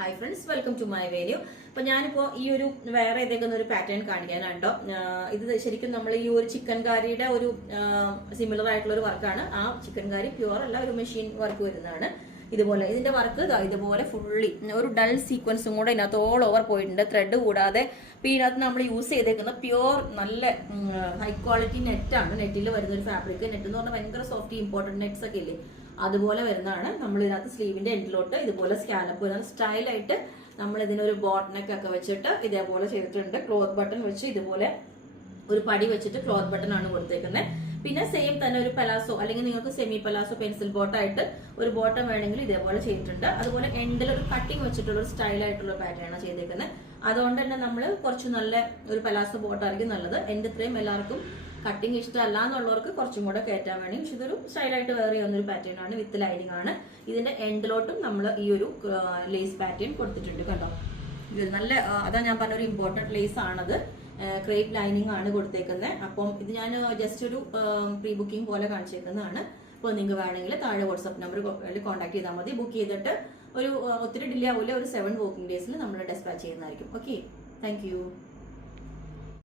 Hi friends, welcome to my video. അപ്പൊ ഞാനിപ്പോ ഈ ഒരു വേറെ ഏതെങ്കിലും ഒരു പാറ്റേൺ കാണിക്കാനാട്ടോ. ഇത് ശരിക്കും നമ്മൾ ഈ ഒരു ചിക്കൻ കാരിയുടെ ഒരു സിമിലർ ആയിട്ടുള്ള ഒരു വർക്കാണ്. ആ ചിക്കൻ കാരി പ്യുവർ അല്ല, ഒരു മെഷീൻ വർക്ക് വരുന്നതാണ്. ഇതുപോലെ ഇതിന്റെ വർക്ക് ഇതുപോലെ ഫുള്ളി ഒരു ഡൾ സീക്വൻസും കൂടെ ഇതിനകത്ത് ഓൾ ഓവർ പോയിട്ടുണ്ട്, ത്രെഡ് കൂടാതെ. അപ്പൊ ഇതിനകത്ത് നമ്മൾ യൂസ് ചെയ്തേക്കുന്ന പ്യുവർ നല്ല ഹൈ ക്വാളിറ്റി നെറ്റാണ്. നെറ്റിൽ വരുന്ന ഒരു ഫാബ്രിക്. നെറ്റ് എന്ന് പറഞ്ഞാൽ ഭയങ്കര സോഫ്റ്റ് ഇമ്പോർട്ടന്റ് നെറ്റ്സ് ഒക്കെ ഇല്ലേ, അതുപോലെ വരുന്നതാണ്. നമ്മൾ ഇതിനകത്ത് സ്ലീവിന്റെ എൻഡിലോട്ട് ഇതുപോലെ സ്കാലപ്പ് വരുന്ന സ്റ്റൈലായിട്ട് നമ്മൾ ഇതിനൊരു ബോട്ടനൊക്കെ ഒക്കെ വെച്ചിട്ട് ഇതേപോലെ ചെയ്തിട്ടുണ്ട്. ക്ലോത്ത് ബട്ടൺ വെച്ച് ഇതുപോലെ ഒരു പടി വെച്ചിട്ട് ക്ലോത്ത് ബട്ടൺ ആണ് കൊടുത്തേക്കുന്നത്. പിന്നെ സെയിം തന്നെ ഒരു പലാസോ അല്ലെങ്കിൽ നിങ്ങൾക്ക് സെമി പലാസോ പെൻസിൽ ബോട്ടായിട്ട് ഒരു ബോട്ടം വേണമെങ്കിൽ ഇതേപോലെ ചെയ്തിട്ടുണ്ട്. അതുപോലെ എൻഡിൽ ഒരു കട്ടിങ് വെച്ചിട്ടുള്ള ഒരു സ്റ്റൈലായിട്ടുള്ള പാറ്റേൺ ആണ് ചെയ്തേക്കുന്നത്. അതുകൊണ്ട് തന്നെ നമ്മൾ കുറച്ച് നല്ല ഒരു പലാസോ ബോട്ടായിരിക്കും നല്ലത്. എന്റെ ഇത്രയും എല്ലാവർക്കും കട്ടിങ് ഇഷ്ടമല്ല എന്നുള്ളവർക്ക് കുറച്ചും കൂടെ കയറ്റാൻ വേണ്ടി. പക്ഷെ ഇതൊരു സ്റ്റൈലായിട്ട് വേറെ ചെയ്യുന്ന ഒരു പാറ്റേൺ ആണ്, വിത്ത് ലൈനിങ് ആണ്. ഇതിന്റെ എൻഡിലോട്ടും നമ്മൾ ഈ ഒരു ലേസ് പാറ്റേൺ കൊടുത്തിട്ടുണ്ട് കേട്ടോ. ഇത് നല്ല അതാ ഞാൻ പറഞ്ഞ ഒരു ഇമ്പോർട്ടന്റ് ലേസ് ആണത്. ക്രേപ്പ് ലൈനിങ് ആണ് കൊടുത്തേക്കുന്നത്. അപ്പം ഇത് ഞാൻ ജസ്റ്റ് ഒരു പ്രീ ബുക്കിംഗ് പോലെ കാണിച്ചേക്കുന്നതാണ്. അപ്പോൾ നിങ്ങൾക്ക് വേണമെങ്കിൽ താഴെ വാട്സ്ആപ്പ് നമ്പർ കോൺടാക്ട് ചെയ്താൽ മതി. ബുക്ക് ചെയ്തിട്ട് ഒരു ഒത്തിരി ഡിലേ ആവില്ല, ഒരു 7 വർക്കിംഗ് ഡേയ്സിൽ നമ്മൾ ഡെസ്പാച്ച് ചെയ്യുന്നതായിരിക്കും. Okay, thank you.